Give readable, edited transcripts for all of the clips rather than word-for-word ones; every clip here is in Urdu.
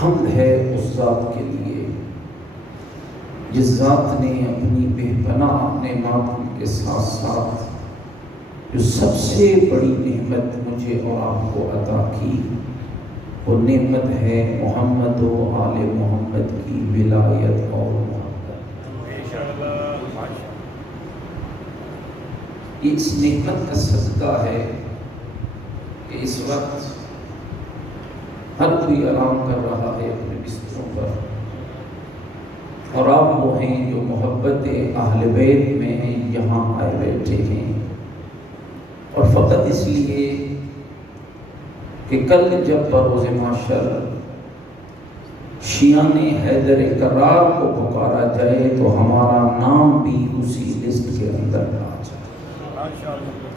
حمد ہے اس ذات کے لیے جس ذات نے اپنی بے پناہ نعمتوں کے ساتھ ساتھ جو سب سے بڑی نعمت مجھے اور آپ کو عطا کی، وہ نعمت ہے محمد و آل محمد کی ولایت اور محبت۔ اس نعمت کا صدقہ ہے کہ اس وقت ہر کوئی آرام کر رہا ہے اپنے بستروں پر، اور آپ وہ ہیں جو محبت اہل بیت میں یہاں آئے بیٹھے ہیں، اور فقط اس لیے کہ کل جب بروز محشر شیعہ نے حیدر کرار کو پکارا جائے تو ہمارا نام بھی اسی لسٹ کے اندر آ جائے۔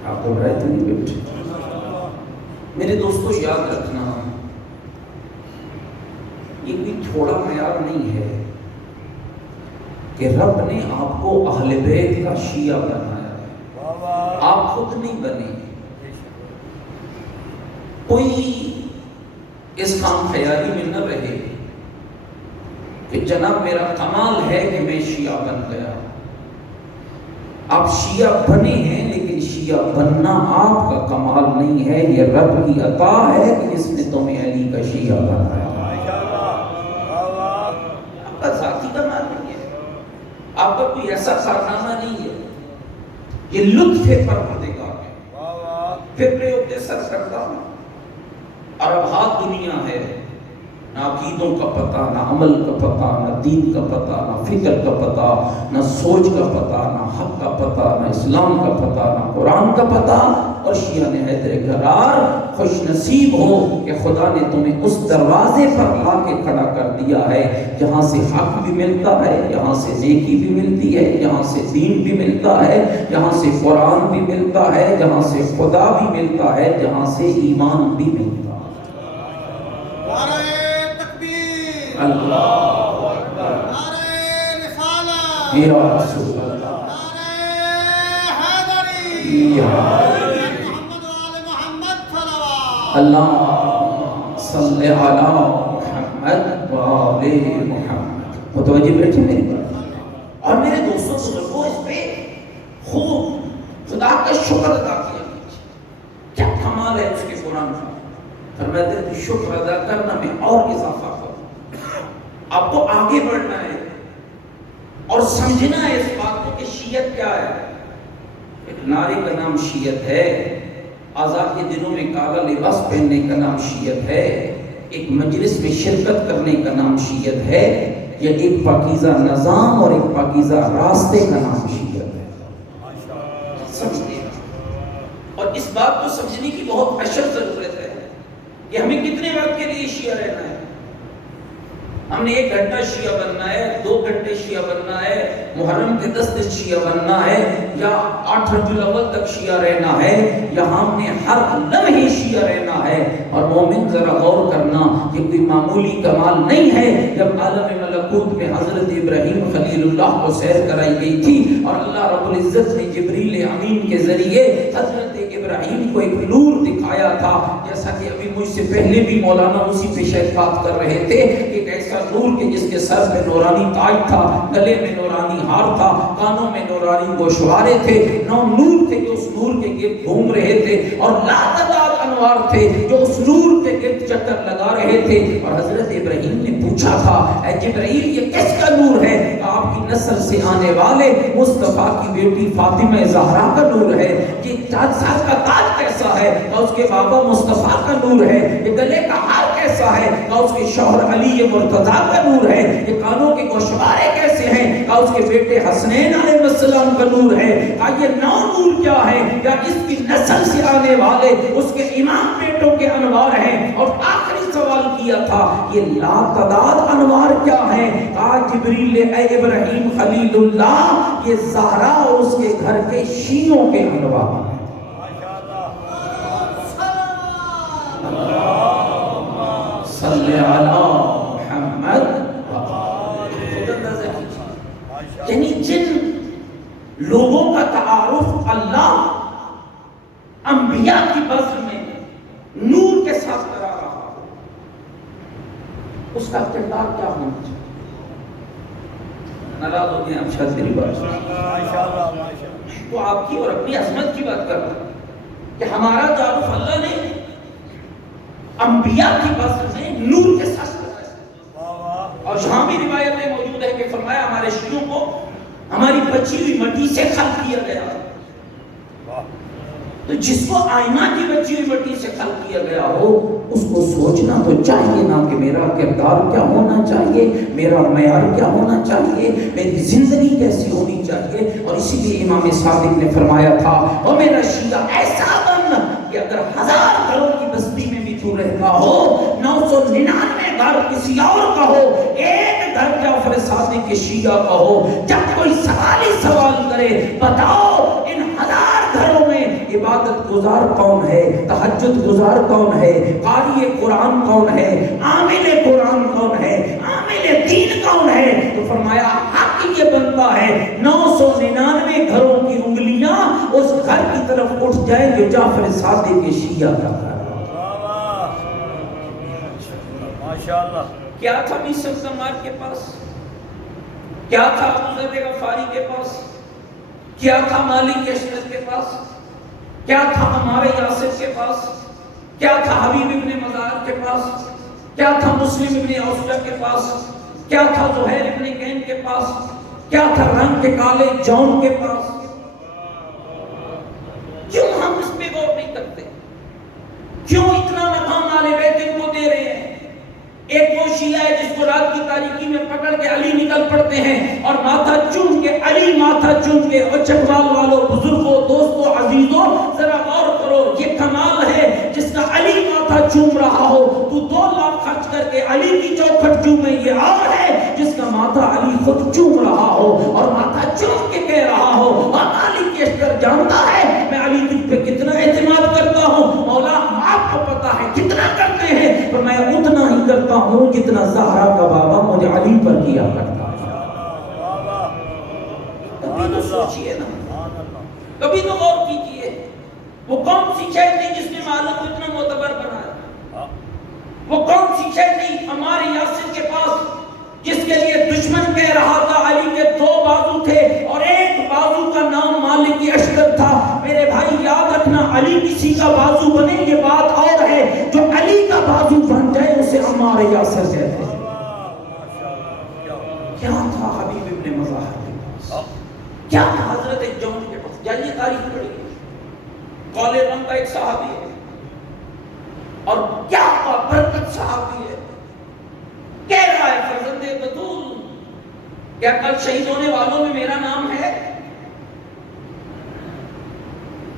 آپ کو رہتے نہیں بیٹھے؟ میرے دوستو یاد رکھنا، یہ بھی تھوڑا معیار نہیں ہے کہ رب نے آپ کو اہل بیت کا شیعہ بنایا ہے، آپ خود نہیں بنے۔ کوئی اس کام خیالی میں نہ رہے کہ جناب میرا کمال ہے کہ میں شیعہ بن گیا۔ آپ شیعہ بنے ہیں، لیکن شیعہ بننا آپ کا کمال نہیں ہے، یہ رب کی عطا ہے کہ اس نے تمہیں علی کا شیعہ بنایا۔ آپ کا ذاتی کمال نہیں ہے، آپ کا کوئی ایسا کارنامہ نہیں ہے، یہ لطف پروردگار ہے۔ فکر ہوتے سر کرتا ہوں، عربات دنیا ہے، نہ عقیدوں کا پتہ، نہ عمل کا پتہ، نہ دین کا پتہ، نہ فکر کا پتہ، نہ سوچ کا پتہ، نہ حق کا پتہ، نہ اسلام کا پتہ، نہ قرآن کا پتہ، اور شیعہ نے حیدر کرار خوش نصیب ہو کہ خدا نے تمہیں اس دروازے پر لا کے کھڑا کر دیا ہے جہاں سے حق بھی ملتا ہے، جہاں سے نیکی بھی ملتی ہے، جہاں سے دین بھی ملتا ہے، جہاں سے قرآن بھی ملتا ہے، جہاں سے خدا بھی ملتا ہے، جہاں سے ایمان بھی ملتا ہے۔ اللہ اکبر، یا رسول اللہ، اللہ صلی علی محمد و آل محمد۔ متوجہ بیٹھے میرے پر، اور میرے دوستوں بزرگوں اس پہ خوب خدا کا شکر ادا کیا، کیا کمال ہے اس کے قرآن کا۔ فرماتے ہیں کہ شکر ادا کرنا میں اور اضافہ کروں، آپ کو آگے بڑھنا ہے اور سمجھنا ہے اس بات کو کہ شیعت کیا ہے۔ ایک نعرے کا نام شیعت ہے، آزاد کے دنوں میں کالا لباس پہننے کا نام شیعت ہے، ایک مجلس میں شرکت کرنے کا نام شیعت ہے، یا ایک پاکیزہ نظام اور ایک پاکیزہ راستے کا نام شیعت ہے۔ سمجھتے ہیں، اور اس بات کو سمجھنے کی بہت اشد ضرورت ہے کہ ہمیں کتنے وقت کے لیے شیعہ رہنا ہے۔ ہم نے 1 گھنٹہ شیعہ بننا ہے، 2 گھنٹے شیعہ بننا ہے، محرم کے 10 دن شیعہ بننا ہے، یا 8 ربیع الاول تک شیعہ رہنا ہے، یا ہم نے ہر لمحے شیعہ رہنا ہے۔ اور مومن ذرا غور کرنا، یہ کوئی معمولی کمال نہیں ہے۔ جب عالم ملکوت میں حضرت ابراہیم خلیل اللہ کو سیر کرائی گئی تھی اور اللہ رب العزت نے جبریل امین کے ذریعے حضرت ابراہیم کو ایک نور دکھایا تھا، جیسا کہ ابھی مجھ سے پہلے بھی مولانا اسی پہ شاید بات کر رہے تھے، ایک ایسا نور کہ جس کے سر پہ نورانی تاج تھا، گلے میں نورانی ہار تھا، کانوں میں نورانی گوشوارے تھے، 9 نور تھے جو اس نور کے گرد گھوم رہے تھے، اور لاتعداد انوار تھے جو اس نور کے گرد چکر لگا رہے تھے۔ اور حضرت ابراہیم نے پوچھا تھا، اے جبرائیل یہ کس کا نور ہے؟ آپ کی نسل سے آنے والے مصطفیٰ کی بیٹی فاطمہ زہرا کا نور ہے۔ یہ سر کا تاج کیسا ہے؟ اور اس کے بابا مصطفیٰ کا نور ہے۔ یہ گلے کا ہار کیسا ہے؟ اور اس کے شوہر علی مرتضیٰ کا نور ہے۔ یہ کانوں کے گوشوارے کیسے ہیں؟ اور اس کے بیٹے حسنین علیہ السلام کا نور ہے۔ یہ 9 نور کیا ہے؟ یا اس کی نسل سے آنے والے اس کے امام بیٹوں کے انوار ہیں۔ اور آخری سوال کیا تھا، یہ لاتعداد انوار کیا ہیں؟ کہا جبریل اے ابراہیم خلیل اللہ، یہ زہرا اور اس کے گھر کے شیعوں کے انوار ہیں۔ صلی علی محمد۔ یعنی جن لوگوں کا تعارف اللہ انبیاء کی بزم میں نور کے ساتھ کرا رہا، اس کا کردار کیا ہونا چاہیے؟ ناراض ہو گئے آپ شاید میری بات تو آپ کی اور اپنی عظمت کی بات کر رہا ہوں کہ ہمارا دارالفلاح نے انبیاء کی بات میں نور کے ساتھ کروایا، اور جہاں بھی روایتیں موجود ہے کہ فرمایا ہمارے شیعوں کو ہماری بچی ہوئی مٹی سے خلق کیا گیا۔ تو جس کو آئینہ کی بچی ہوئی مٹی سے خلق کیا گیا ہو اس کو سوچنا تو چاہیے نا کہ میرا کردار کیا ہونا چاہیے، میرا معیار کیا ہونا چاہیے، میری زندگی کیسی ہونی چاہیے۔ اور اسی لیے امام صادق نے فرمایا تھا اور میرا شیعہ ایسا بن کہ اگر 1000 گھروں کی بستی میں بھی تو رہتا ہو، 999 گھر کسی اور کا ہو، ایک گھر جعفر صادق کے شیعہ کا ہو، جب کوئی سوال ہی سوال کرے بتاؤ ان 1000 گھروں میں عبادت گزار کون ہے، تہجد گزار کون ہے، قاری قرآن کون ہے، عامل قرآن کون ہے، عامل دین کون ہے؟ تو فرمایا حق یہ بنتا ہے 999 گھروں کی انگلیاں اس گھر کی طرف اٹھ جائیں جو جعفر صادق کے شیعہ کا گھر۔ ماشاءاللہ۔ کیا تھا میسر سمار کے پاس؟ کیا تھا ابو ذر غفاری کے پاس؟ کیا تھا مالک اشرف کے پاس؟ کیا تھا عمار یاسر کے پاس؟ کیا تھا حبیب ابن مزار کے پاس؟ کیا تھا مسلم ابن اوسجہ کے پاس؟ کیا تھا زہیر ابن کین کے پاس؟ کیا تھا رنگ کے کالے جون کے پاس؟ کیوں ہم اس پہ غور نہیں کرتے؟ کیوں اتنا مقام آل بیت ان کو دے رہے ہیں؟ ایک وہ شیعہ ہے جس کو رات کی تاریکی میں پکڑ کے علی نکل پڑتے ہیں اور ماتھا چوم کے علی ماتھا چوم کے، اور چکوال والوں، بزرگوں، دوستوں، عزیزوں ذرا غور کرو، یہ کمال ہے جس کا علی ماتھا چوم رہا ہو، تو 2 لاکھ خرچ کر کے علی کی چوکھٹ چومے، یہ اور ہے جس کا ماتھا علی خود چوم رہا ہو اور ماتھا چوم کے کہہ رہا ہو اور مالک کے اشتر جانتا ہے میں علی تجھ پہ کتنا اعتماد کرتا ہوں، مولا آپ کو پتا ہے کتنا کرتے ہیں، تو میں اتنا ہی کرتا ہوں جتنا زہرا کا بابا مجھے علی پر کیا کرتا ہے۔ کبھی تو سوچئے نا، کبھی تو غور کیجئے، وہ کون سی شے تھی جس نے معلوم کو اتنا معتبر بنایا؟ وہ کون سی شے تھی عمار یاسر کے پاس جس کے لیے دشمن کہہ رہا تھا علی کے 2 بازو تھے اور ایک بازو کا نام مالک اشتر تھا؟ میرے بھائی یاد رکھنا، علی کسی کا بازو بنے یہ بات اور ہے، جو علی کا بازو بن جائے اسے عمار یاسر کہتے ہیں۔ کیا تھا حبیب ابن مظاہر کے پاس؟ کیا تھا حضرت جون کے پاس؟ جائیے تاریخ پڑھیے، قول رم کا ایک صحابی ہے اور کیا برکت صحابی ہے، کہہ رہا ہے فرزند بطول کیا کل شہید ہونے والوں میں میرا نام ہے؟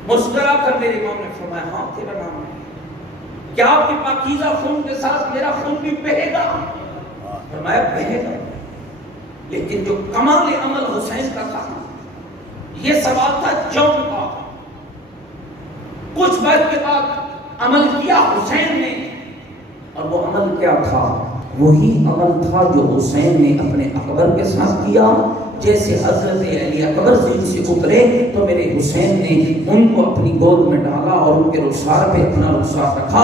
مسکرا کر میرے امام نے فرمایا ہاں تیرا نام ہے۔ کیا آپ کے پاکیزہ خون کے ساتھ میرا خون بھی بہے گا؟ فرمایا بہے گا، لیکن جو کمال عمل حسین کا تھا یہ سوال تھا جون کا، کچھ وقت کے بعد عمل کیا حسین نے، اور وہ عمل کیا تھا؟ وہی عمل تھا جو حسین نے اپنے اکبر کے ساتھ کیا۔ جیسے حضرت علی اکبر زین سے اترے تو میرے حسین نے ان کو اپنی گود میں ڈالا اور ان کے رخسار پہ اپنا رخسار رکھا،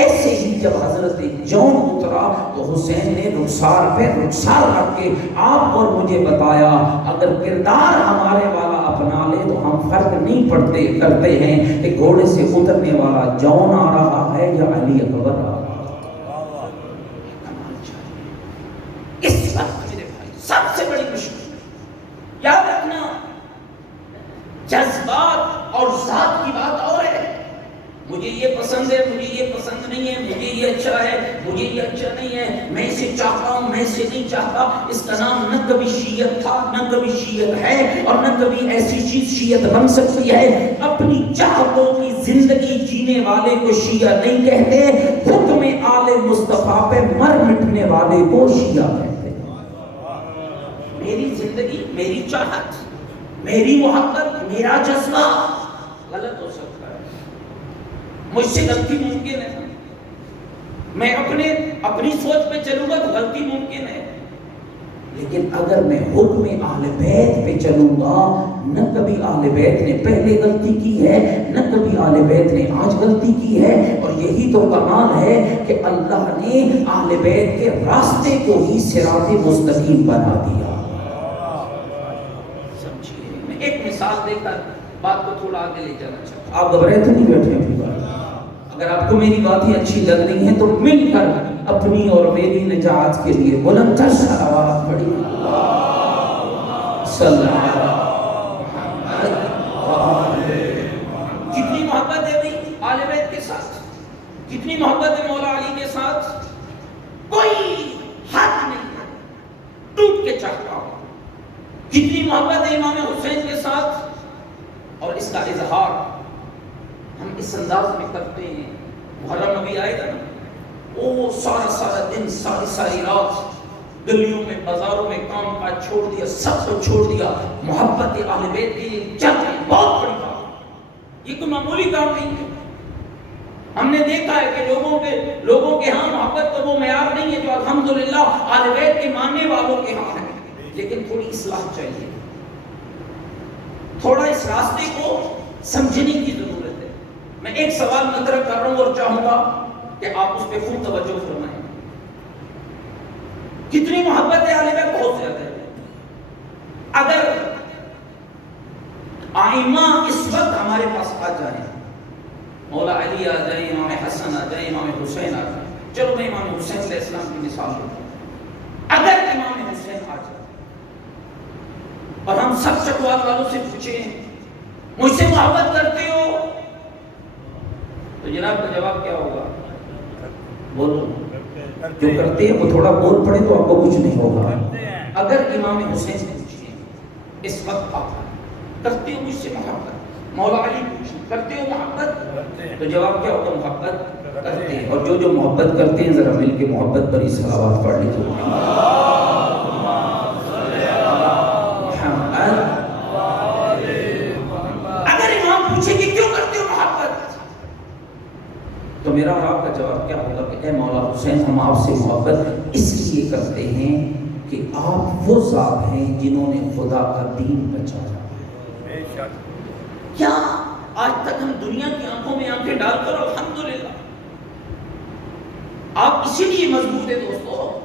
ایسے ہی جب حضرت جون اترا تو حسین نے رخسار پہ رخسار رکھ کے آپ اور مجھے بتایا اگر کردار ہمارے والا اپنا لے تو ہم فرق نہیں پڑتے کرتے ہیں کہ گھوڑے سے اترنے والا جون آ رہا ہے یا علی اکبر آ رہا ہے۔ اس وقت میرے بھائی سب سے بڑی مشکل یاد رکھنا، جذبات اور ذات کی بات اور ہے، مجھے یہ پسند ہے، مجھے یہ پسند نہیں ہے، مجھے یہ اچھا ہے، مجھے یہ اچھا نہیں ہے، میں اسے چاہتا ہوں، میں اسے نہیں چاہتا، اس کا نام نہ کبھی شیعت تھا، نہ کبھی شیعت ہے، اور نہ کبھی ایسی چیز شیعت بن سکتی ہے۔ اپنی چاہتوں کی زندگی جینے والے کو شیعہ نہیں کہتے، حکم آل مصطفیٰ پہ مر مٹنے والے کو شیعہ کہتے۔ میری زندگی، میری چاہت، میری محبت، میرا جذبہ غلط ہو سکتا ہے، مجھ سے غلطی ممکن ہے، میں اپنی سوچ پہ چلوں گا تو غلطی ممکن ہے، لیکن اگر میں حکم اہل بیت پہ چلوں گا، نہ کبھی اہل بیت نے پہلے غلطی کی ہے، نہ کبھی اہل بیت نے آج غلطی کی ہے، اور یہی تو کمال ہے کہ اللہ نے اہل بیت کے راستے کو ہی صراط مستقیم بنا دیا۔ سمجھیے، میں ایک مثال دے کر بات کو تھوڑا آگے لے جانا چاہتا ہوں۔ آپ گھبرائے تو نہیں بیٹھے ابھی بات؟ اگر آپ کو میری باتیں اچھی لگ رہی ہیں تو مل کر اپنی اور میری نجات کے لیے بلند تر صلوات پڑھی۔ صلی اللہ علیہ وسلم۔ کتنی محبت ہے بھائی آل بیت کے ساتھ، کتنی محبت ہے مولا علی کے ساتھ، کوئی حد نہیں ہے، ٹوٹ کے چاہتا ہوں۔ کتنی محبت ہے امام حسین کے ساتھ، اور اس کا اظہار ہم اس انداز میں کرتے ہیں۔ محرم ابھی آئے گا نا، وہ سارا دن ساری رات گلیوں میں بازاروں میں کام کاج چھوڑ دیا، سب کو چھوڑ دیا، محبت اہل بیت کے لیے چل رہے ہیں۔ بہت بڑی بات، یہ کوئی معمولی کام نہیں ہے۔ ہم نے دیکھا ہے کہ لوگوں کے ہاں محبت کا وہ معیار نہیں ہے جو الحمدللہ اہل بیت کے ماننے والوں کے ہاں ہے، لیکن تھوڑی اصلاح چاہیے، تھوڑا اس راستے کو سمجھنے کی ضرورت ہے۔ میں ایک سوال مطرح کر رہا ہوں اور چاہوں گا کہ آپ اس پہ خوب توجہ فرمائیں۔ کتنی محبت ہے اہل بیت؟ بہت زیادہ ہے۔ اگر آئمہ اس وقت ہمارے پاس آ جائیں، مولا علی آ جائیں، امام حسن آ جائیں، امام حسین آ جائیں، چلو میں امام حسین علیہ السلام کی مثال دیتا ہوں۔ اگر امام حسین آ جائیں اور ہم سب چکوال والوں سے پوچھیں مجھ سے محبت کرتے ہو، تو جناب کا جواب کیا ہوگا؟ بولو، جو کرتے ہیں وہ تھوڑا بول پڑے تو آپ کو کچھ نہیں ہوگا۔ اگر امام حسین سے پوچھیں اس وقت آپ کرتے ہو مجھ سے محبت، مولا علی پوچھیں کرتے ہو محبت، تو جواب کیا ہوگا؟ محبت کرتے ہیں۔ اور جو محبت کرتے ہیں ذرا مل کے محبت پر ہی صلوات پڑھ لیجیے۔ تو میرا اور آپ کا جواب کیا ہوگا کہ اے مولا حسین، ہم آپ سے محبت اس لیے کرتے ہیں کہ آپ وہ ذات ہیں جنہوں نے خدا کا دین بچایا۔ کیا آج تک ہم دنیا کی آنکھوں میں آنکھیں ڈال کر الحمدللہ آپ اسی لیے مضبوط ہیں دوستو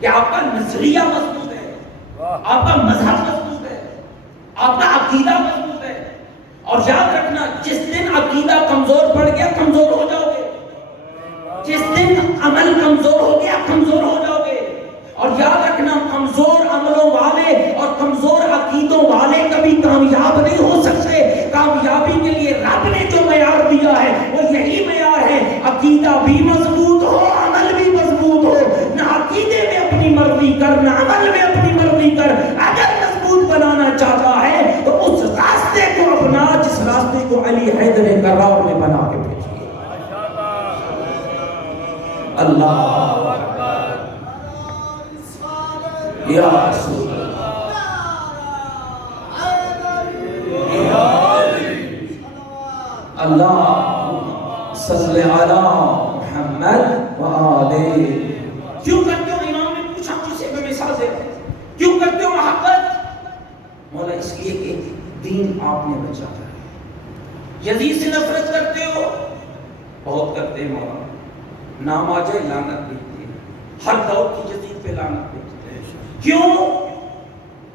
کہ آپ کا نظریہ مضبوط ہے، آپ کا مذہب مضبوط ہے، آپ کا عقیدہ مضبوط ہے۔ اور یاد رکھنا، جس دن عقیدہ کمزور پڑ گیا کمزور ہو جاؤ گے، جس دن عمل کمزور ہو گیا کمزور ہو جاؤ گے۔ اور یاد رکھنا، کمزور عملوں والے اور کمزور عقیدوں والے کبھی کامیاب نہیں ہو سکتے۔ کامیابی کے لیے رب نے جو معیار دیا ہے وہ یہی معیار ہے، عقیدہ بھی مضبوط ہو، عمل بھی مضبوط ہو۔ نہ عقیدے میں اپنی مرضی کر، نہ عمل میں اپنی مرضی کر۔ اگر مضبوط بنانا چاہتا ہے تو اس راستے کو اپنا جس راستے کو علی حیدر کرار نے بنا کے بھیجا۔ اللہ یا رسول اللہ صلی علی محمد وآلہ۔ کیوں کرتے ہو؟ امام نے پوچھا مجھ سے، میں مثال دے رہا ہوں، کیوں کرتے ہو محبت؟ مولا اس لیے کہ دین آپ نے بچایا ہے۔ یزید سے نفرت کرتے ہو؟ بہت کرتے ہیں مولا، نام آ جائے لعنت بھیجتے ہیں، ہر دور کی یزید پہ لعنت بھیجتے ہیں۔ کیوں؟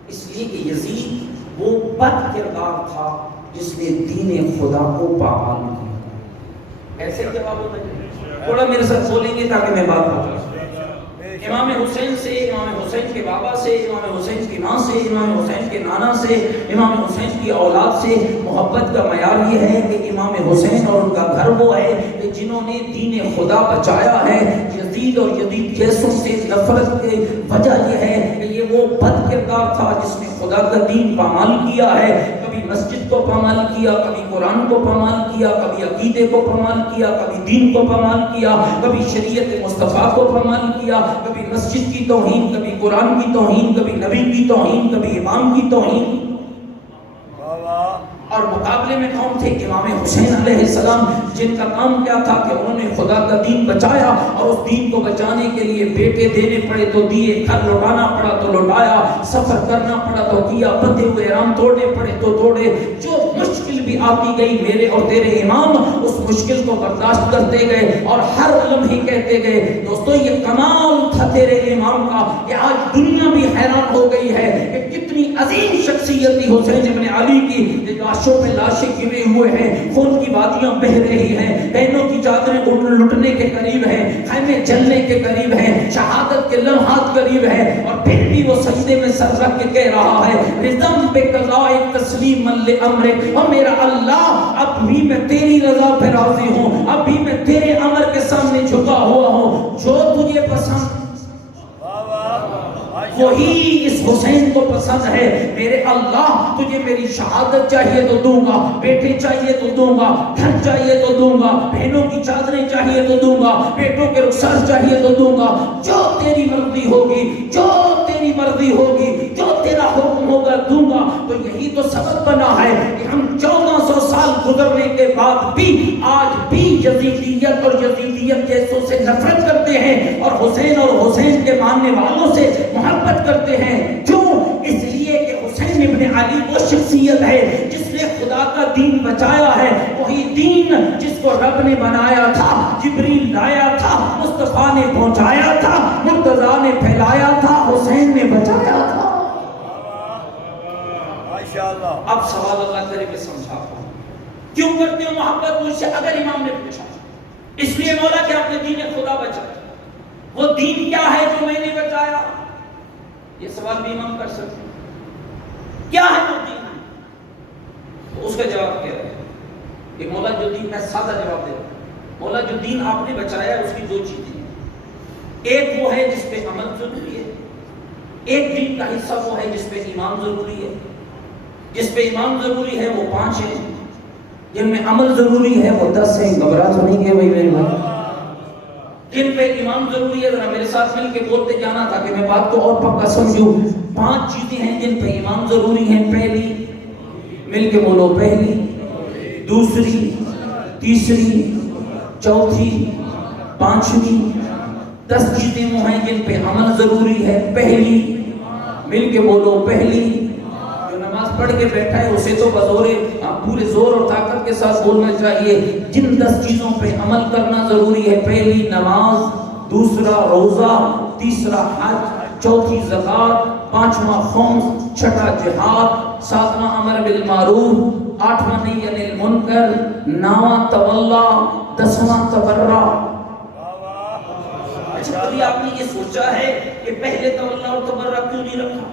اس لیے کہ یزید وہ بد کردار تھا جس نے دین خدا کو پامال کیا۔ ایسے جواب ہوتا ہے، تھوڑا میرے ساتھ بولیں گے تاکہ میں بات پہنچا۔ امام حسین سے، امام حسین کے بابا سے، امام حسین کی ماں سے، امام حسین کے نانا سے، امام حسین کی اولاد سے محبت کا معیار یہ ہے کہ امام حسین اور ان کا گھر وہ ہے کہ جنہوں نے دین خدا بچایا ہے۔ یزید اور یزید جیسوں سے نفرت کی وجہ یہ ہے کہ یہ وہ بد کردار تھا جس نے خدا کا دین پامال کیا ہے۔ کبھی مسجد کو پامال کیا، کبھی قرآن کو پامال کیا، کبھی عقیدے کو پامال کیا، کبھی دین کو پامال کیا، کبھی شریعت مصطفیٰ کو پامال کیا، کبھی مسجد کی توہین، کبھی قرآن کی توہین، کبھی نبی کی توہین، کبھی امام کی توہین۔ اور مقابلے میں کون تھے؟ امام حسین علیہ السلام، جن کا کام کیا تھا کہ انہوں نے خدا کا دین بچایا، اور اس دین کو بچانے کے لیے بیٹے دینے پڑے تو دیے، گھر لوٹانا پڑا تو لوٹایا، سفر کرنا پڑا تو کیا، بندھے ہوئے احرام توڑنے پڑے تو توڑے، جو مشکل بھی آتی گئی میرے اور تیرے امام اس مشکل کو برداشت کرتے گئے اور ہر لمحے کہتے گئے۔ دوستو یہ کمال تھا تیرے امام کا کہ آج دنیا بھی حیران ہو گئی ہے کہ کتنی عظیم شخصیت تھی حسین ابن علی کی، لاشوں پہ لاشیں گرے ہوئے ہیں، خون کی وادیاں بہہ رہی ہیں، بہنوں کی چادریں لٹنے کے قریب ہیں، خیمے جلنے کے قریب ہیں، شہادت کے لمحات قریب ہیں، اور پھر بھی وہ سجدے میں سر رکھ کے کہہ رہا ہے رضم بقضاء تسلیما لامرک، اور میرا اللہ اب بھی میں تیری رضا پہ راضی ہوں، اب بھی میں تیرے امر کے سامنے جھکا ہوا ہوں، جو تجھے پسند وہی اس حسین کو پسند ہے۔ میرے اللہ تجھے میری شہادت چاہیے تو دوں گا، بیٹے چاہیے تو دوں گا، گھر چاہیے تو دوں گا، بہنوں کی چادریں چاہیے تو دوں گا، بیٹوں کے رخسار چاہیے تو دوں گا، جو تیری مرضی ہوگی، جو تیری مرضی ہوگی، جو تیرا حکم ہوگا دوں گا۔ تو یہی تو سبب بنا ہے کہ ہم 1400 سال گزرنے کے بعد بھی آج بھی یزیدیت اور یزیدیت جیسوں سے نفرت کرتے ہیں اور حسین اور حسین کے ماننے والوں سے محبت کرتے ہیں۔ کیوں؟ اس لیے کہ حسین ابن علی وہ شخصیت ہے جس نے خدا کا دین بچایا ہے، وہی دین جس کو رب نے بنایا تھا، جبریل لایا تھا، مصطفیٰ نے پہنچایا تھا، مرتضیٰ نے پھیلایا تھا، حسین نے بچایا تھا۔ اب سوال اللہ کرے کہ سمجھا کیوں کرتے ہو محبت مجھ سے؟ اگر امام نے پوچھا اس لیے مولا کہ آپ نے دین خدا بچایا، وہ دین کیا ہے جو میں نے بچایا؟ یہ سوال بھی امام کر سکتے ہیں، کیا ہے وہ دین؟ تو اس کا جواب کیا ہے کہ مولا جو دین، میں سادہ جواب دے رہا ہوں، مولا جو دین آپ نے بچایا اس کی دو چیزیں ہیں، ایک وہ ہے جس پہ عمل ضروری ہے، ایک دین کا حصہ وہ ہے جس پہ ایمان ضروری ہے۔ جس پہ ایمان ضروری ہے وہ 5 ہیں، جن میں عمل ضروری ہے وہ 10 ہیں۔ گھبرا تو نہیں گئے بھائی میرے بھائی؟ جن پہ ایمان ضروری ہے، ذرا میرے ساتھ مل کے بولتے جانا تاکہ میں بات کو اور پکا سمجھوں۔ 5 چیزیں ہیں جن پہ ایمان ضروری ہیں۔ پہلی، مل کے بولو، پہلی، دوسری، تیسری، چوتھی، 5ویں۔ 10 چیزیں وہ ہیں جن پہ عمل ضروری ہے۔ پہلی، مل کے بولو، پہلی۔ جو نماز پڑھ کے بیٹھا ہے اسے تو بزورے پورے زور اور طاقت کے ساتھ بولنا چاہیے۔ جن 10 چیزوں پہ عمل کرنا ضروری ہے، پہلی نماز، دوسرا روزہ، تیسرا حج، چوتھی زکوٰۃ، 5واں خمس، چھٹا جہاد، 7واں امر بالمعروف، 8واں نہی عن المنکر، 9واں تولا، 10واں تبرع۔ اچھا کبھی آپ نے یہ سوچا ہے کہ پہلے تولا اور تبرع کیوں نہیں رکھا؟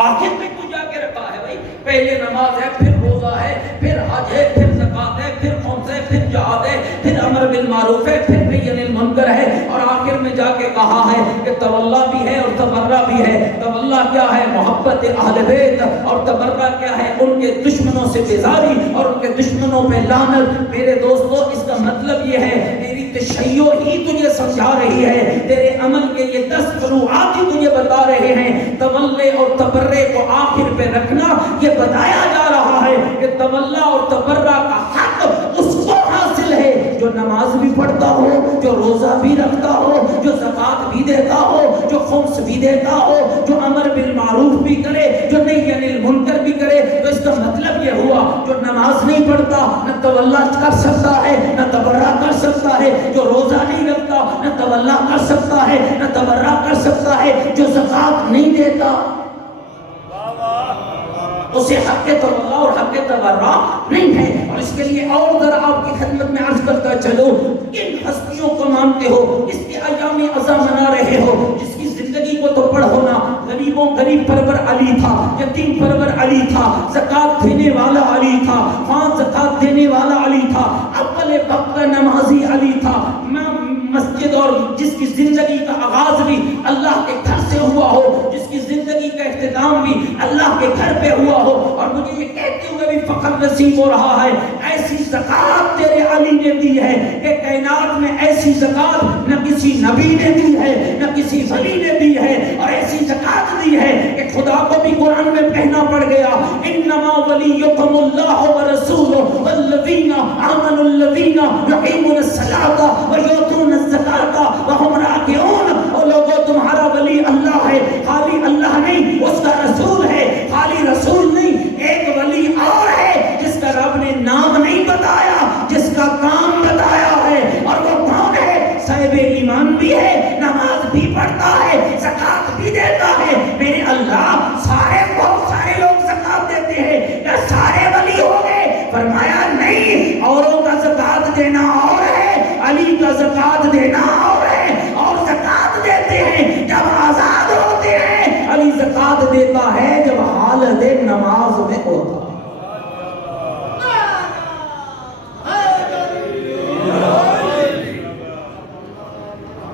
آخر میں کیوں جا کے رکھا ہے بھائی؟ پہلے نماز ہے، پھر روزہ ہے، پھر حج ہے، پھر زکوٰۃ ہے، پھر خمس ہے، پھر جہاد ہے، پھر امر بالمعروف ہے، پھر نہی عن المنکر ہے، اور آخر میں جا کے کہا ہے کہ تولا بھی ہے اور تبرع بھی ہے۔ تولا کیا ہے؟ محبت اہل بیت، اور تبرع کیا ہے؟ ان کے دشمنوں سے بیزاری اور ان کے دشمنوں پہ لعنت۔ میرے دوستو اس کا مطلب یہ ہے تیری تشیع ہی تجھے سمجھا رہی ہے، تیرے عمل کے یہ 10 فروعات ہی تجھے بتا رہے ہیں۔ تولے اور تبرع کو آخر پہ رکھنا یہ بتایا جا رہا ہے کہ تولا اور تبرع کا حق اس کو حاصل ہے جو نماز بھی پڑھتا ہو، جو روزہ بھی رکھتا ہو، جو زکوٰۃ بھی دیتا ہو، جو خمس بھی دیتا ہو، جو امر بالمعروف بھی کرے، جو نہی عن المنکر بھی کرے۔ تو اس کا مطلب یہ ہوا جو نماز نہیں پڑھتا نہ تولا کر سکتا ہے نہ تبرع کر سکتا ہے، جو روزہ نہیں رکھتا نہ تولا کر سکتا ہے نہ تبرع کر سکتا ہے، جو زکوٰۃ نہیں دیتا اسے حق تولا اور حق تبرع نہیں ہے۔ اور اس کے لیے اور ذرا آپ کی خدمت میں عرض کرتا چلو، ان ہستیوں کو مانتے ہو، اس کے ایام عزا منا رہے ہو، جس کی زندگی کو تو پڑھو نا، غریبوں غریب پرور علی تھا، یتیم پرور علی تھا، زکوٰۃ دینے والا علی تھا، 5 زکوٰۃ دینے والا علی تھا، اول وقت نمازی علی تھا، مسجد اور جس کی زندگی کا آغاز بھی اللہ کے گھر سے ہوا ہو، جس کی زندگی کا اختتام بھی اللہ کے گھر پہ ہوا ہو، اور مجھے یہ کہتے ہوئے بھی فخر نصیب ہو رہا ہے ایسی زکوٰۃ تیرے علی نے دی ہے کہ کائنات میں ایسی زکوٰۃ نہ کسی نبی نے دی ہے نہ کسی ولی نے دی ہے، اور ایسی زکوٰۃ دی ہے کہ خدا کو بھی قرآن میں کہنا پڑ گیا انما ولیکم اللہ ورسولہ والذین آمنوا الذین یقیمون الصلاۃ ویؤتون الزکاۃ وہم راکعون. اور لوگوں تمہارا ولی اللہ ہے، خالی اللہ نہیں اس کا رسول ہے، خالی رسول نہیں ایک ولی اور ہے جس کا رب نے نام نہیں بتایا، جس کا کام بتایا ہے. اور وہ کون ہے؟ صاحب ایمان بھی ہے، نماز بھی پڑھتا ہے، زکات بھی دیتا ہے. میرے اللہ بہت سارے لوگ زکات دیتے ہیں، کیا سارے ولی ہو گئے؟ فرمایا نہیں، اوروں کا زکات دینا اور ہے، علی کا زکات دینا اور ہے. اور زکات دیتے ہیں جب آزاد ہوتے ہیں، علی زکات دیتا ہے جب حالت نماز میں ہوتا ہے.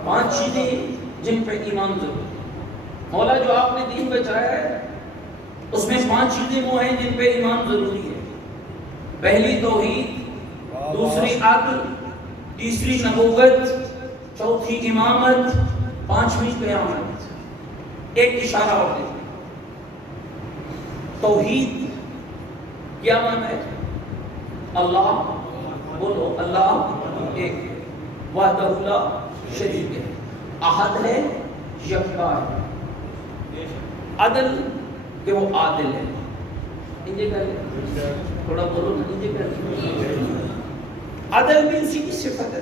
پانچ چیزیں جن پہ ایمان ضروری ہے. مولا جو آپ نے دین بچایا ہے اس میں پانچ چیزیں وہ ہیں جن پہ ایمان ضروری ہے. پہلی توحید، دوسری عدل، تیسری نبوت، چوتھی امامت، پانچویں قیامت. ایک اشارہ اور دیکھیں. توحید کیا معنی ہے؟ اللہ، بولو اللہ ایک ہے، وحدہ لا شریک ہے، احد ہے، یکتا ہے. عدل کہ وہ عادل ہے. انجے کر لیں تھوڑا بولو نا، انجے کر لیں. عدل بھی اسی کی صفت ہے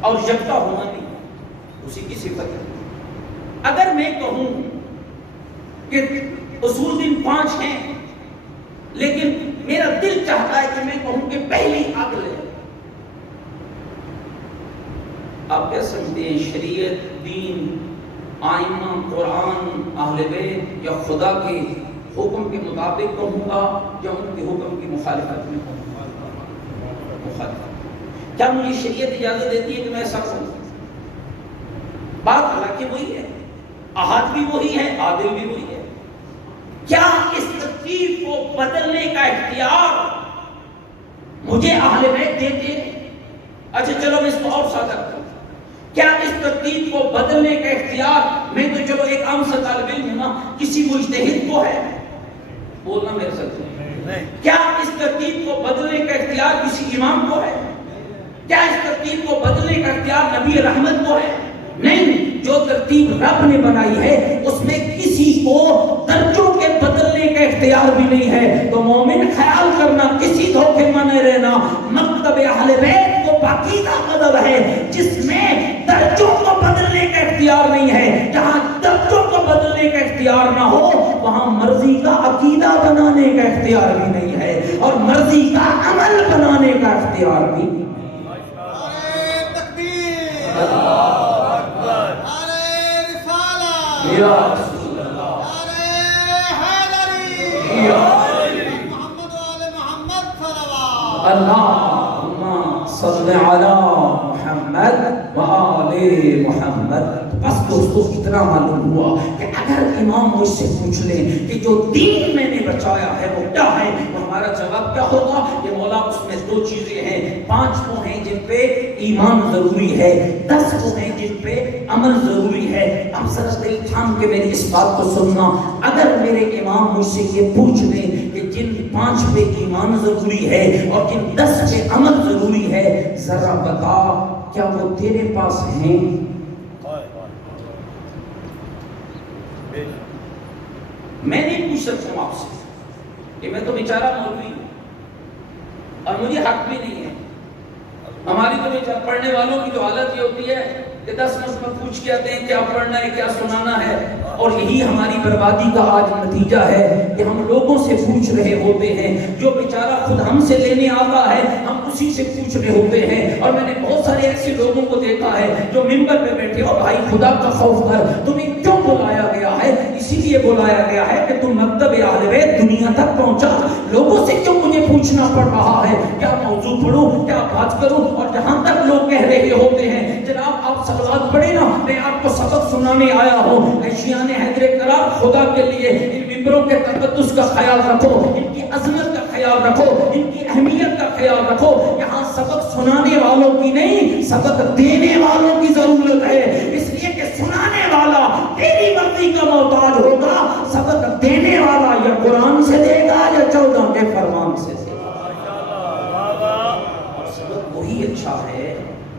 اور یکتا ہونا بھی اسی کی صفت ہے. اگر میں کہوں کہ اصول دین 5 ہیں لیکن میرا دل چاہتا ہے کہ میں کہوں کہ پہلی عدل ہے، آپ کیا سمجھتے ہیں؟ شریعت، دین، آئمہ، قرآن، اہل بیت یا خدا کے حکم کے مطابق کہوں گا یا ان کے حکم کی مخالفت میں کہوں گا؟ مخالفت. کیا مجھے شریعت اجازت دیتی ہے کہ میں ایسا کروں؟ بات حالانکہ وہی ہے، احد بھی وہی ہے، عادل بھی وہی ہے. کیا اس ترتیب کو بدلنے کا اختیار مجھے اہل بیت دیتے؟ اچھا چلو میں اس کو اور سادہ کروں. کیا اس ترتیب کو بدلنے کا اختیار، میں تو چلو ایک عام سا طالب علم ہوں نا، کسی مجتہد کو ہے؟ بولنا میرے ساتھ. کیا اس ترتیب کو بدلنے کا اختیار کسی امام کو ہے؟ کیا اس ترتیب کو بدلنے کا اختیار نبی رحمت کو ہے؟ نہیں. جو ترتیب رب نے بنائی ہے اس میں کسی کو درجوں کے بدلنے کا اختیار بھی نہیں ہے. تو مومن خیال کرنا، کسی دھوکے میں نہ رہنا. مکتب اہل بیت کو پاکیزہ مذہب ہے جس میں درجوں کو بدلنے کا اختیار نہیں ہے. جہاں درجوں کو بدلنے کا اختیار نہ ہو وہاں مرضی کا عقیدہ بنانے کا اختیار بھی نہیں ہے اور مرضی کا عمل بنانے کا اختیار بھی نہیں ہے. یا رسول اللہ، یا محمد و محمد صلوات اللہم صلی علی محمد و آل محمد. بس دوستو اتنا معلوم ہوا کہ اگر امام مجھ سے پوچھ لیں کہ جو دین میں نے بچایا ہے وہ کیا ہے، ہمارا جواب کیا ہوگا کہ مولا اس میں 2 چیزیں ہیں. 5 وہ ہیں جن پہ ایمان ضروری ہے، 10 وہ ہیں جن پہ عمل ضروری ہے. اب ذرا دل تھام کے میری اس بات کو سننا. اگر میرے امام مجھ سے یہ پوچھ لیں کہ جن 5 پہ ایمان ضروری ہے اور جن 10 پہ عمل ضروری ہے، ذرا بتا کیا وہ تیرے پاس ہیں؟ میں نہیں پوچھ سکتا ہوں آپ سے کہ میں تو بیچارہ مولوی ہوں اور مجھے حق بھی نہیں ہے. ہماری تو پڑھنے والوں کی تو حالت یہ ہوتی ہے کہ 10 مسئلہ پوچھ کے آتے ہیں کیا پڑھنا ہے کیا سنانا ہے. اور یہی ہماری بربادی کا آج نتیجہ ہے کہ ہم لوگوں سے پوچھ رہے ہوتے ہیں. جو بیچارہ خود ہم سے لینے آتا ہے ہم اسی سے پوچھ رہے ہوتے ہیں. اور میں نے بہت سارے ایسے لوگوں کو دیکھا ہے جو منبر پہ بیٹھے ہو، بھائی خدا کا خوف کر، تمہیں کیوں بلایا گیا ہے؟ اسی لیے بلایا گیا ہے کہ تم مکتب اہل بیت دنیا تک پہنچا. لوگوں سے کیوں مجھے پوچھنا پڑ رہا ہے کیا موضوع پڑھوں، کیا بات کروں؟ اور جہاں تک لوگ کہہ رہے ہوتے ہیں جناب آپ صلوات پڑھیں نا، میں آپ کو سبق سنانے آیا ہوں. ایشیان حیدر کرام خدا کے لیے ان ممبروں کے تقدس کا خیال رکھو، ان کی عظمت کا خیال رکھو، ان کی اہمیت کا خیال رکھو. یہاں سبق سنانے والوں کی نہیں، سبق دینے والوں کی ضرورت ہے. اس لیے کہ سنانے والا تیری مرضی کا کا محتاج ہوگا، سبق دینے والا یا قرآن سے دے گا یا 14 کے فرمان سے دے گا۔ اور سبق وہی اچھا ہے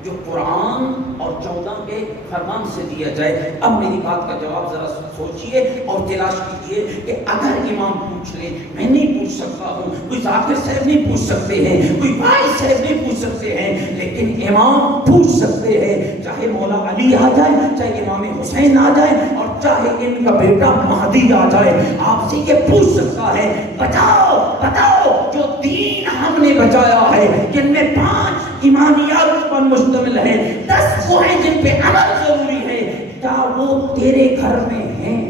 جو قرآن اور 14 کے فرمان سے دیا جائے۔ اب میری بات کا جواب ذرا سوچئے اور تلاش کیجئے کہ اگر امام پوچھ لے، میں نہیں پوچھ سکتا ہوں، کوئی ذاکر صاحب نہیں پوچھ سکتے ہیں، کوئی وائس صاحب نہیں پوچھ سکتے ہیں، لیکن امام پوچھ سکتے ہیں، چاہے مولا علی آ جائے، چاہے امام حسین آ جائے، اور چاہے ان کا بیٹا مہدی آ جائے، آپ سے یہ پوچھ سکتا ہے، بتاؤ بتاؤ جو دین ہم نے بچایا ہے، جن میں 5 ایمانیات پر مشتمل ہے، 10 وہ ہیں جن پہ عمل ضروری ہے، کیا وہ تیرے گھر میں ہیں؟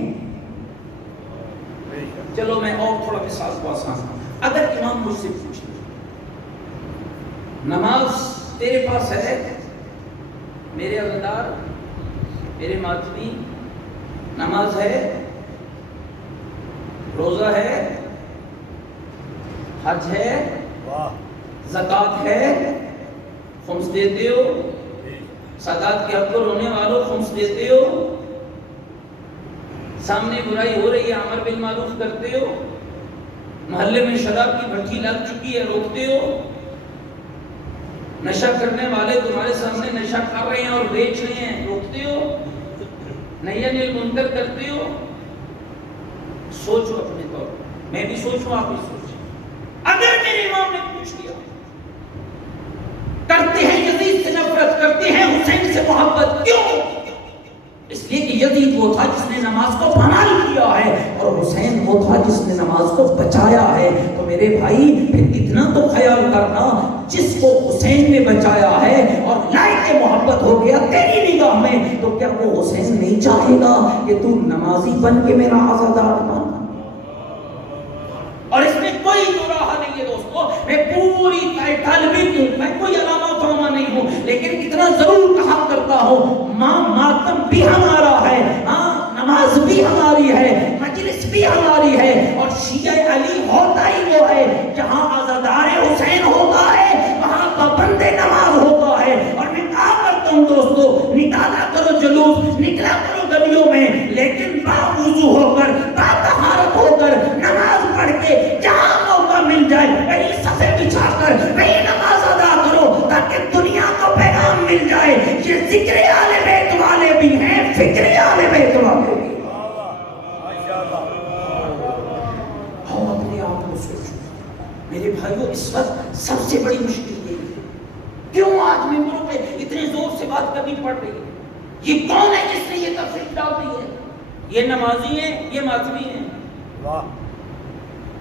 چلو میں اور تھوڑا مثال کو آسان کروں۔ اگر امام مجھ سے پوچھے نماز تیرے پاس ہے؟ میرے عزیزدار، میرے ماتمی، نماز ہے، روزہ ہے، حج ہے، زکوٰۃ ہے، خمس دیتے ہو، سادات کے حق پر ہونے والوں خمس دیتے ہو، سامنے برائی ہو رہی ہے امر بالمعروف کرتے ہو، محلے میں شراب کی بھٹی لگ چکی ہے روکتے ہو، نشہ کرنے والے تمہارے سامنے نشہ کر رہے ہیں اور بیچ رہے ہیں روکتے ہو، نہی عن المنکر کرتے ہو۔ سوچو اپنے طور پر، میں بھی سوچوں آپ بھی سوچیں۔ اگر میرے امام نے پوچھ لیا کرتے ہیں یزید سے نفرت، کرتے ہیں حسین سے محبت، کیوں؟ اس لیے کہ یزید وہ تھا جس نے نماز کو پامال کیا ہے اور حسین وہ تھا جس نے نماز کو بچایا ہے۔ تو میرے بھائی پھر اتنا تو خیال کرنا، جس کو حسین نے بچایا ہے اور لائق محبت ہو گیا تیری نگاہ میں، تو کیا وہ حسین نہیں چاہے گا کہ تو نمازی بن کے میرا عزادار بن؟ اور اس میں کوئی دو راہ نہیں ہے دوستو، میں پوری طالب ہوں، میں کوئی علامہ فہمہ نہیں ہوں، لیکن اتنا ضرور کہا کرتا ہوں، ماتم بھی ہمارا ہے، نماز بھی ہماری ہے، مجلس بھی ہماری ہے، اور شیعہ علی ہوتا ہی وہ ہے جہاں عزادار حسین ہوتا ہے وہاں پابند نماز ہوتا ہے۔ اور میں کہا کرتا ہوں دوستو، نکالا کرو جلوس، نکلا کرو گلیوں میں، لیکن باوضو ہو کر، باطہارت ہو کر، نماز پڑھ کے جہاں موقع مل جائے وہی صفے بچھا کر وہی نماز ادا کرو، تاکہ دنیا کو پیغام مل جائے یہ ذکر آل بیت والے بھی ہیں، فکر آل بیت والے بھی۔ ہم اپنے آپ کو سوچو میرے بھائیو، اس وقت سب سے بڑی مشکل یہ ہے، کیوں آج ممبروں پہ اتنے زور سے بات کرنی پڑ رہی ہے؟ یہ کون ہے جس نے یہ تفریق ڈال دی ہے؟ یہ نمازی ہیں، یہ ماتمی ہیں۔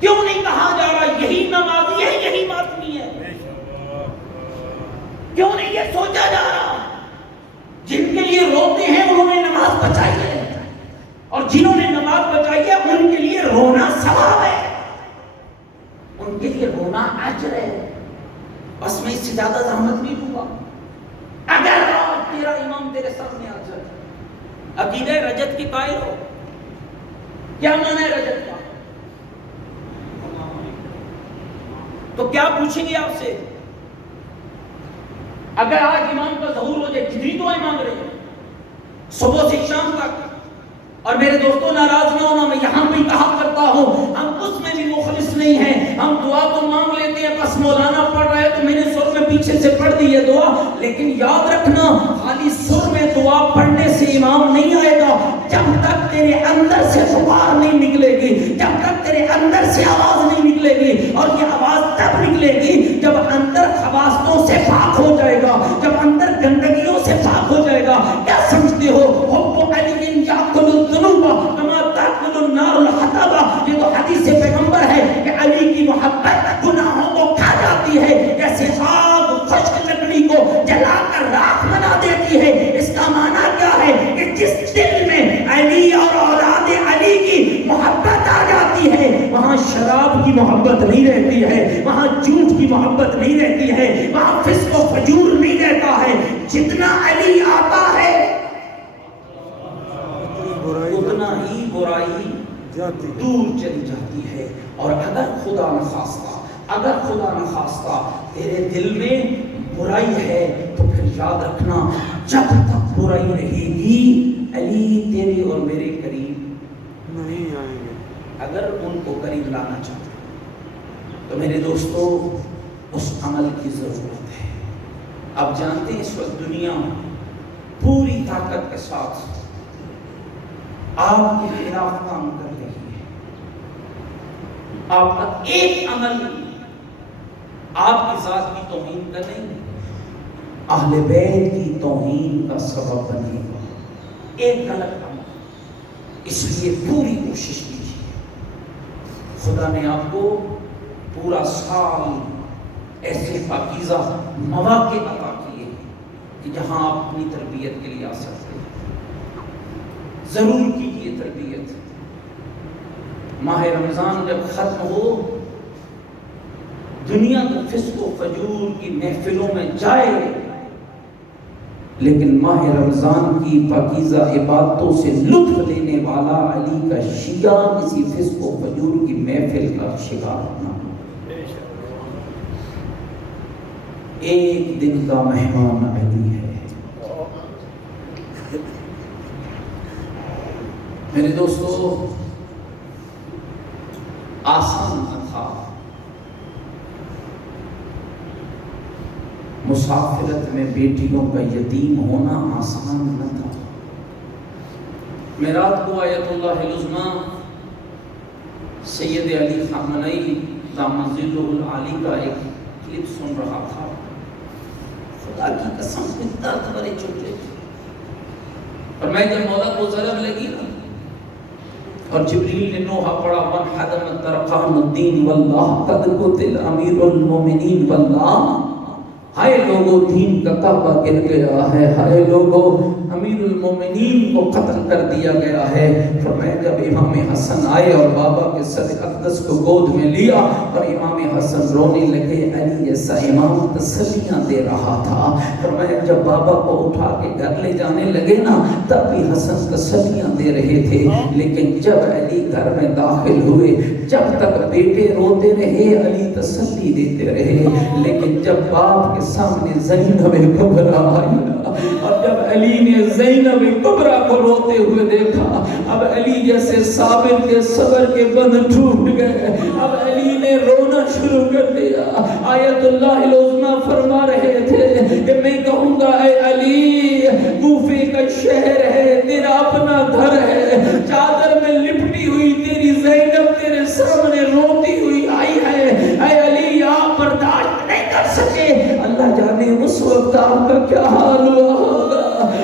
کیوں نہیں کہا جا رہا یہی نمازی ہے یہی ماتمی ہے؟ کیوں نہیں یہ سوچا جا رہا جن کے لیے روتے ہیں انہوں نے نماز بچائی ہے، اور جنہوں نے نماز بچائی ہے ان کے لیے رونا ثواب ہے، ان کے لیے رونا اجر ہے۔ بس میں اس سے زیادہ زحمت نہیں دوں گا۔ اگر آج تیرا امام تیرے سامنے آ جائے، عقیدہ رجت کی قائل ہو، کیا معنی ہے رجت کا؟ تو کیا پوچھیں گے آپ سے؟ اگر آج امام کا ظہور ہو جائے، کتنی دعائیں مانگ رہے ہیں صبح سے شام تک؟ اور میرے دوستوں ناراض نہ ہونا، میں یہاں بھی کہا کرتا ہوں، ہم اس میں بھی مخلص نہیں ہیں، ہم دعا تو مانگ لیتے ہیں، بس مولانا پڑھ رہا ہے تو میں نے سر میں پیچھے سے پڑھ دی ہے دعا، لیکن یاد رکھنا خالی سر میں دعا پڑھنے سے امام نہیں آئے گا، جب تک تیرے اندر سے پکار نہیں نکلے گی، جب تک تیرے اندر سے آواز نہیں نکلے گی، اور یہ آواز تب نکلے گی جب اندر خباثتوں سے پاک ہو جائے گا، جب اندر گندگیوں سے پاک ہو جائے گا۔ کیا سمجھتے ہو حب علی یاکل الذنوب کما تاکل النار الحطب، یہ تو حدیث پیغمبر ہے کہ علی کی محبت گناہوں کو کھا جاتی ہے جیسے آگ خشک لکڑی کو جلا کر راکھ بنا دیتی ہے۔ اس کا معنی کیا ہے کہ جس دل میں علی اور اولاد علی کی محبت آ جاتی ہے وہاں شراب کی محبت نہیں رہتی ہے، وہاں جھوٹ کی محبت نہیں رہتی ہے، وہاں فسق و فجور نہیں رہتا ہے۔ جتنا علی آتا ہے اتنا ہی برائی دور چلی جاتی ہے۔ اور اگر خدا نخواستہ تیرے دل میں برائی ہے تو پھر یاد رکھنا جب تک برائی رہے گی علی تیرے اور میرے قریب نہیں آئیں گے. اگر ان کو قریب لانا چاہتے تو میرے دوستو اس عمل کی ضرورت ہے. آپ جانتے ہیں اس وقت دنیا پوری طاقت کے ساتھ آپ کے خلاف کام کر رہی ہے. آپ کا ایک عمل آپ کی ذات کی توہین کا نہیں، اہل بیت کی توہین کا سبب بنے گا. ایک غلط عمل. اس لیے پوری کوشش کیجیے. خدا نے آپ کو پورا سال ایسے پاکیزہ مواقع عطا کیے کہ جہاں آپ اپنی تربیت کے لیے آ سکتے ہیں. ضرور کیجیے تربیت. ماہ رمضان جب ختم ہو، دنیا کو فسق و فجور کی محفلوں میں جائے، لیکن ماہ رمضان کی پاکیزہ عبادتوں سے لطف لینے والا علی کا شیعہ کسی فسق و فجور کی محفل کا شکار نہ ہو. ایک دن کا مہمان علی ہے. میرے دوستو آسان نہ تھا. مسافرت میں بیٹیوں کا یتیم ہونا آسان نہ تھا. میں رات کو آیت اللہ العظمیٰ سید علی خامنئی دامن ظلہ العالی کا ایک کلپ سن رہا تھا. خدا کی قسم اتنا بڑے چوٹے تھے. اور میں جب مولا کو ضرب لگی نا اور جبریل نے نوحہ پڑھا من حدم ترقان الدین واللہ قد قتل امیر المومنین واللہ. ہائے لوگوں دین کا کعبہ گر گیا ہے، ہائے لوگوں امیر المومنین کو قتل کر دیا گیا ہے. فرمایا جب امام حسن آئے اور بابا کے سر اقدس کو گود میں لیا اور امام حسن رونے لگے، علی جیسا امام تسلیاں دے رہا تھا. فرمایا جب بابا کو اٹھا کے گھر لے جانے لگے نا تب بھی حسن تسلیاں دے رہے تھے. لیکن جب علی گھر میں داخل ہوئے، جب تک بیٹے روتے رہے علی تسلی دیتے رہے. لیکن جب باپ کے سامنے زینب کبرا آئی اور جب علی نے زینب کبرا کو روتے ہوئے دیکھا، اب علی جیسے صابر کے صبر کے بند ٹوٹ گئے. اب علی نے رونا شروع کر دیا. آیت اللہ العظمیٰ فرما رہے تھے کہ میں کہوں گا اے علی، کوفے کا شہر ہے، تیرا اپنا گھر ہے، چادر میں لپٹی ہوئی تیری زینب تیرے سامنے روتی ہوئی آئی ہے. اے علی آپ برداشت نہیں کر سکے. اللہ جانے اس وقت آپ کا کیا حال ہوا ہوگا.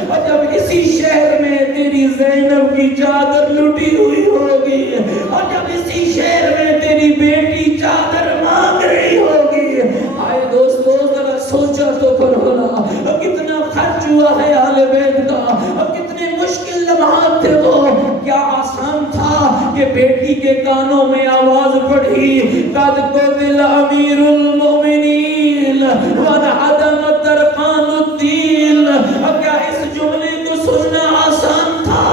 اور جب اسی شہر میں تیری زینب کی چادر لٹی ہوئی ہوگی، اور جب اسی شہر میں تیری بیٹی چادر مانگ رہی ہوگی. آئے دوستو ذرا سوچا تو کرو نا کتنا خرچ ہوا ہے آل بیت کا، اور کتنے مشکل لمحات تھے وہ. کیا آسان تھا کہ بیٹی کے کانوں میں آواز پڑھی قد قتل امیر المومنین وانعدم ترقان الدین. اب کیا اس جملے کو سننا آسان تھا؟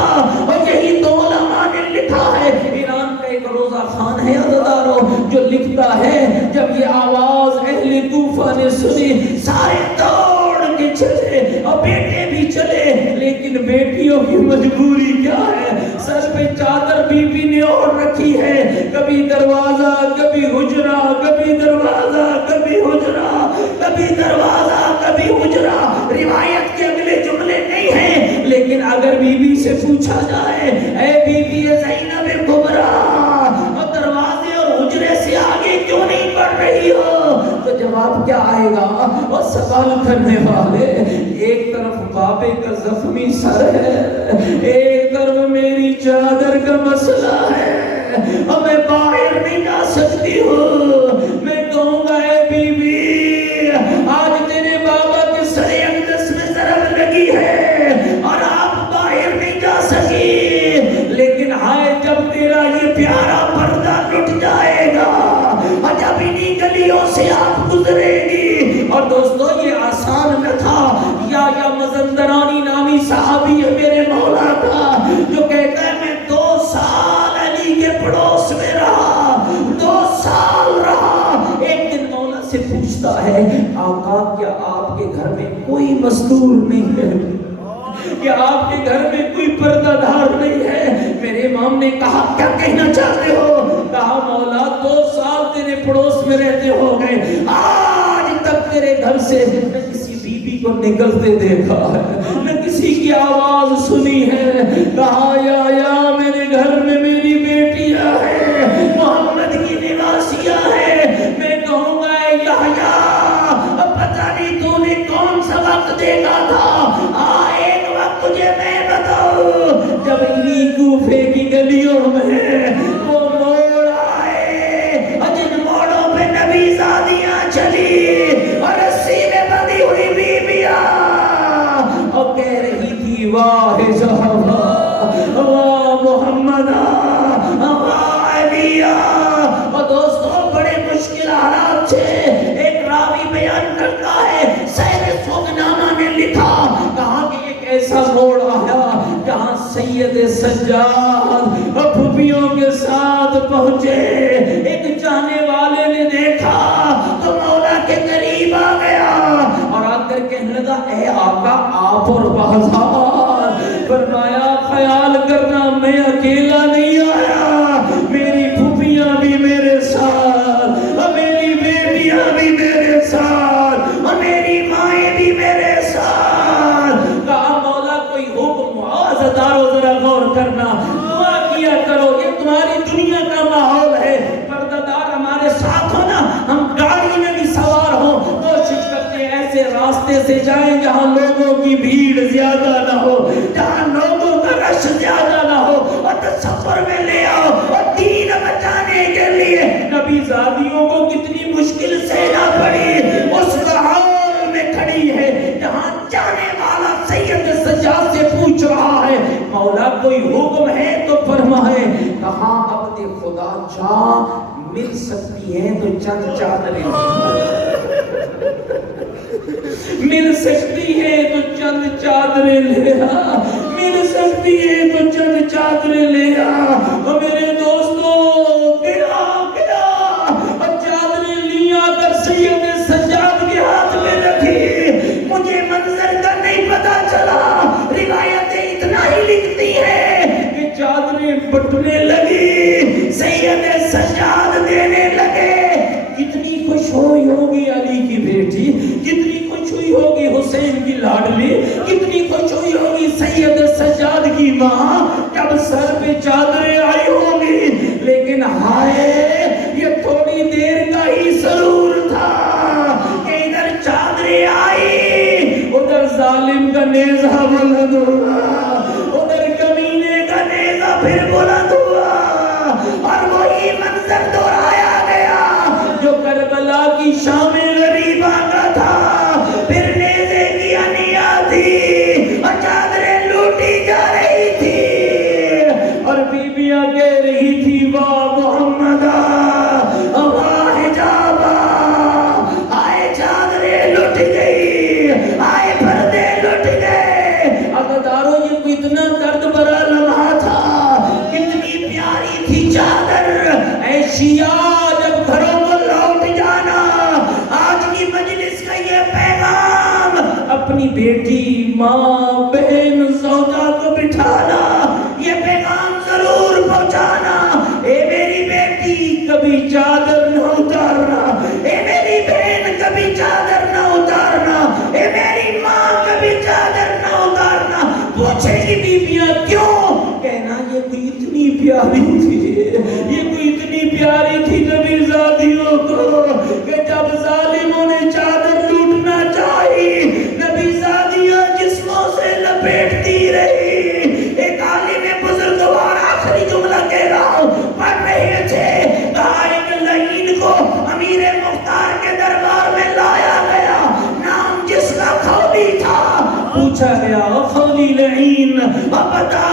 اور یہی تو علماء نے لکھا ہے. ایران کا ایک روزہ خان ہے عزیزانو جو لکھتا ہے جب یہ آواز اہل کوفہ نے سنی سارے دوڑ کے چلے اور بیٹے بھی چلے. لیکن بیٹیوں کی مجبوری کیا ہے؟ سر پہ چادر بی بی نے اوڑھ رکھی ہے، کبھی دروازہ کبھی حجرہ، کبھی دروازہ کبھی حجرہ، کبھی دروازہ کبھی حجرہ. روایت کے اگلے جملے نہیں ہیں، لیکن اگر بی بی سے پوچھا جائے اے بی بی زینب کبریٰ اور دروازے اور حجرے سے آگے کیوں نہیں بڑھ رہی ہو تو جواب کیا آئے گا؟ اور سوال کرنے والے ایک طرف بابے کا زخمی سر ہے، ایک طرف میری چادر کا مسئلہ ہے اور میں باہر نہیں جا سکتی ہوں. میں کہوں گا اے بی بی آج تیرے بابا کے سر اقدس میں ضرب لگی ہے اور آپ باہر نہیں جا سکی. لیکن ہائے جب تیرا یہ پیارا پردہ لٹ جائے گا اور جب انہی گلیوں سے آپ گزرے گی. اور دوستو یہ آسان نہ تھا. یا مزندرانی نامی صحابی ہے میرے مولا کا جو کہتا ہے میں 2 سال علی کے پڑوس میں رہا، 2 سال رہا. ایک دن مولا سے پوچھتا ہے آقا کیا آپ کے گھر میں کوئی مزدور نہیں ہے؟ کہ آپ کے گھر میں کوئی پردہ دار نہیں ہے؟ میرے میرے امام نے کہا کیا کہنا چاہتے ہو؟ کہا مولا 2 سال تیرے پڑوس میں رہتے ہو گئے، آج تک تیرے گھر سے نہ کسی بیوی کو نکلتے دیکھا ہے، نہ کسی کی آواز سنی ہے۔ کہا یا میرے گھر میں میری بیٹیاں ہیں، محمد کی نواسیاں ہیں، میں کہوں گا یحییٰ پتہ نہیں تو نے کون سا وقت دیکھا تھا، ایک وقت تجھے میں بتاؤں، جب انہی کوفے کی گلیوں میں وہ موڑ آئے جن موڑوں پہ نبی زادیاں چلی اور رسی میں بندھی ہوئی بیویاں اور کہہ رہی تھی واہ صحابہ، واہ محمد، واہ علیہ۔ اور دوستوں بڑے مشکل حالات سے ایک راوی بیان کرتا ہے، سیر سوگنامہ نے لکھا، کہا کہ ایک ایسا موڑ آیا جہاں سید سجاد پھوپھیوں کے ساتھ پہنچے، ایک جانے والے نے دیکھا تو مولا کے قریب آ گیا اور آ کر کہنے لگا اے آقا آپ اور بازار، فرمایا خیال کرنا میں اکیلا نہیں آیا، میری پھوپھیاں بھی میرے ساتھ، میری بیٹیاں بھی میرے ساتھ، میری مائیں بھی میرے ساتھ۔ کہا مولا کوئی حکم عزدارو ذرا غور کرنا، دعا کیا کرو، یہ تمہاری دنیا کا ماحول ہے، پردہ ہمارے ساتھ ہو نا، ہم گاڑی میں بھی سوار ہوں، کوشش کرتے ہیں ایسے راستے سے جائیں جہاں لوگوں کی بھیڑ زیادہ نہ ہو، جہاں لوگوں کا رش زیادہ نہ ہو، اور تصور میں لے آؤ اور دین بچانے کے لیے نبی زادیوں کو کتنی مشکل سہنا پڑی، اس ماحول میں کھڑی ہے جہاں جانے والا سید سجاد سے پوچھ رہا ہے مولا کوئی حکم ہے تو فرمائے۔ کہاں عبد خدا جا مل سکتی ہے تو چند چادریں مل سکتی ہے تو چند چادریں لے آ، مل سکتی ہے تو چند چادریں لے آ۔ اور میرے دوستو گیا اور چادریں لیا کر سید سجاد کے ہاتھ میں رکھی، مجھے منظر کا نہیں پتا چلا، روایتیں اتنا ہی لکھتی ہیں کہ چادریں بٹنے لگی، سید سجاد دینے لگے۔ کتنی خوش ہوئی ہوگی علی کی بیٹی، کتنی خوش ہوئی ہوگی حسین کی لاڈلی، کتنی خوش ہوئی ہوگی سید سجاد کی ماں جب سر پہ چادریں آئی ہوگی، لیکن ہائے یہ تھوڑی دیر کا ہی سرور تھا کہ ادھر چادریں آئی، ادھر ظالم کا نیزہ بلند ہوا، ادھر کمینے کا نیزہ پھر بلند ہوا، اور وہی منظر دہرایا گیا جو کربلا کی شام غریبہ کا تھا، پھر نیزے کی انیا تھی اور چادریں لوٹی جا رہی تھی اور بیویاں کہہ رہی تھی واہ محمد، واہ حجابہ، آئے چادریں لٹ گئی، آئے پردے لٹ گئے۔ عزادارو یہ کوئی اتنا درد بھرا لمحہ تھا، کتنی پیاری تھی چادر، اے شیعہ جب گھروں کو لوٹ جانا، آج کی مجلس کا یہ پیغام اپنی بیٹی ماں بہن زوجہ کو بٹھانا، یہ پیغام ضرور پہنچانا، اے میری بیٹی کبھی چادر نہ اتارنا، اے میری بہن کبھی چادر نہ اتارنا، اے میری ماں کبھی چادر نہ اتارنا۔ پوچھے گی بیویاں کیوں؟ کہنا یہ کوئی اتنی پیاری تھی، یہ کوئی اتنی پیاری تھی نبی زادیوں کو کہ جب ظالموں نے چادر لوٹنا چاہی، نبی زادیاں جسموں سے لپیٹتی رہی۔ ایک عالم بزرگوار آخری جملہ کہہ رہا ہوں، پڑھ رہے تھے، کہا ایک لعین کو امیر مختار کے دربار میں لایا گیا، نام جس کا خولی تھا، پوچھا گیا خولی لعین بتا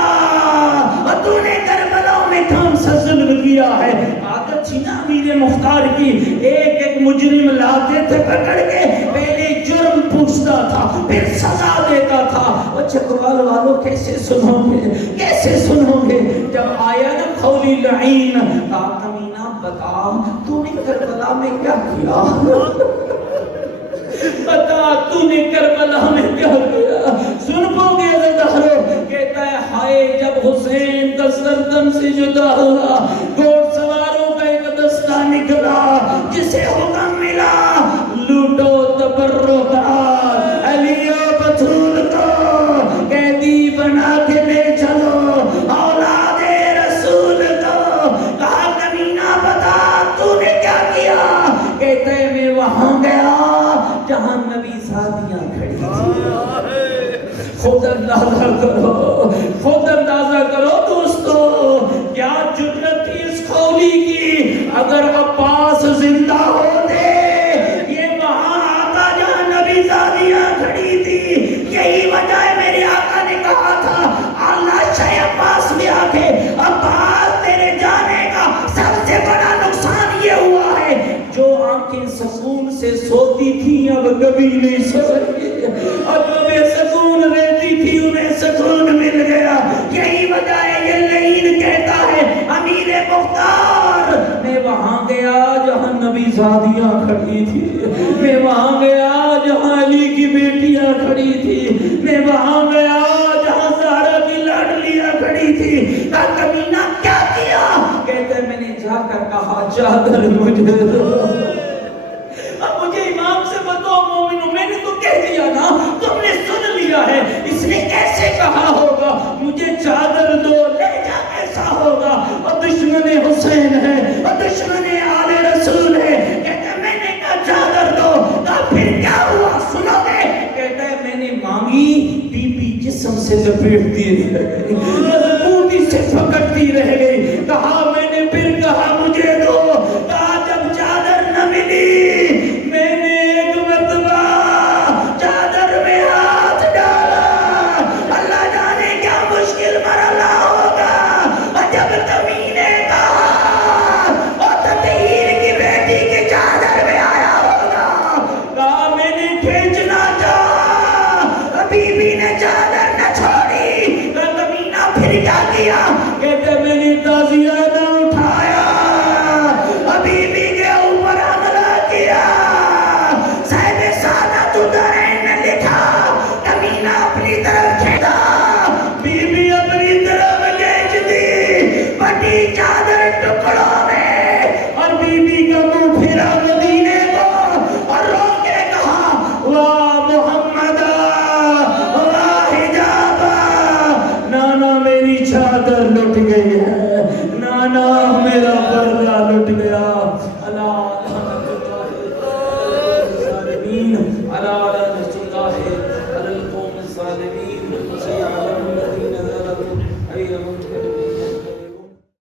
تو نے کربلا میں کون سا ظلم کیا ہے؟ عادت تھی نا امیر مختار کی، ایک ایک مجرم لاتے تھے پکڑ کے، پہلے جرم پوچھتا تھا پھر سزا دیتا تھا۔ اور چکوال والوں کیسے سنو گے، کیسے سنو گے؟ جب آیا نا خولی لعین، کہا کمینہ بتا تو نے کربلا میں کیا کیا، بتا تو نے کربلا میں کیا کیا؟ سن پو گے عزادارو، کہتا ہے ہائے جب حسین کا سر جدا ہوا، گھوڑ سواروں کا ایک دستہ نکلا جسے حکم ملا لوٹو تبرکات علی و بطول کو قیدی بنا کے لے چلو، اولاد رسول کو۔ کہا کمینہ بتا تو نے کیا کیا؟ کہتے میں وہاں گیا جہاں نبی زادیاں کھڑی تھی۔ خود اندازہ کرو، خود اندازہ کرو دوستو، کیا جرت تھی اس خولی کی؟ اگر عباس زندہ ہوتے یہ وہاں آتا جہاں نبی زادیاں کھڑی تھی۔ یہی وجہ ہے میرے آقا نے کہا تھا اللہ شاہ عباس بھی آکے، عباس تیرے جانے کا سب سے بڑا نقصان یہ ہوا ہے جو آنکھیں سکون سے سوتی تھی اب کبھی نہیں سوئی، اب بے سکون رہتی تھی انہیں سکون مل گیا۔ یہی وجہ ہے یہ لعین کہتا ہے امیر مختار میں وہاں گیا جہاں نبی زادیاں کھڑی تھی، میں وہاں گیا جہاں علی کی بیٹیاں کھڑی تھی، میں وہاں گیا جہاں زہرا کی لاڈلیاں کھڑی تھی۔ کہا کمینہ کیا کیا؟ کہتے میں نے جا کر کہا چادر مجھے دو۔ اب مجھے امام سے بتاؤ مومنوں، میں نے تو کہہ دیا نا، تم نے سن لیا ہے، اس نے کیسے کہا ہوگا مجھے چادر دو، لہجہ کیسا ہوگا؟ اور دشمن حسین ہے اور دشمن آل رسول ہے، کہتا میں نے کہا چادر دو۔ کہا پھر کیا ہوا سنو گے؟ کہتا ہے میں نے مانگی، بی بی جسم سے لپیٹتی رہ گئی، مضبوطی سے پکڑتی رہ گئی۔ کہا میں نے پھر کہا مجھے دو۔ کہا جب چادر نہ ملی میں نے ایک مرتبہ چادر میں ہاتھ ڈالا، اللہ جانے کیا مشکل مرحلہ ہوگا۔ اور جب کمینے کہا اور تطہیر کی بیٹی کی چادر میں آیا ہوگا، کہا میں نے کھینچنا چاہا، بی بی نے چادر نہ چھوڑی۔ کہا کمینہ پھر کیا کیا؟ کہتے میں نے تازیہ نہ اٹھایا، بی بی کے اوپر حملہ کیا۔ صاحب سعادت الدارین نے لکھا کمینہ اپنی طرف کھینچا، بی بی اپنی طرف کھینچ دی، پھٹی چادر ٹکڑوں میں، اور بی بی کا منہ پھرا مدینے کو اور رو کے کہا واہ محمد واہ حجابہ، نانا میری چادر لٹ گئی ہے، نانا میرا پردہ لٹ گیا۔ اللہ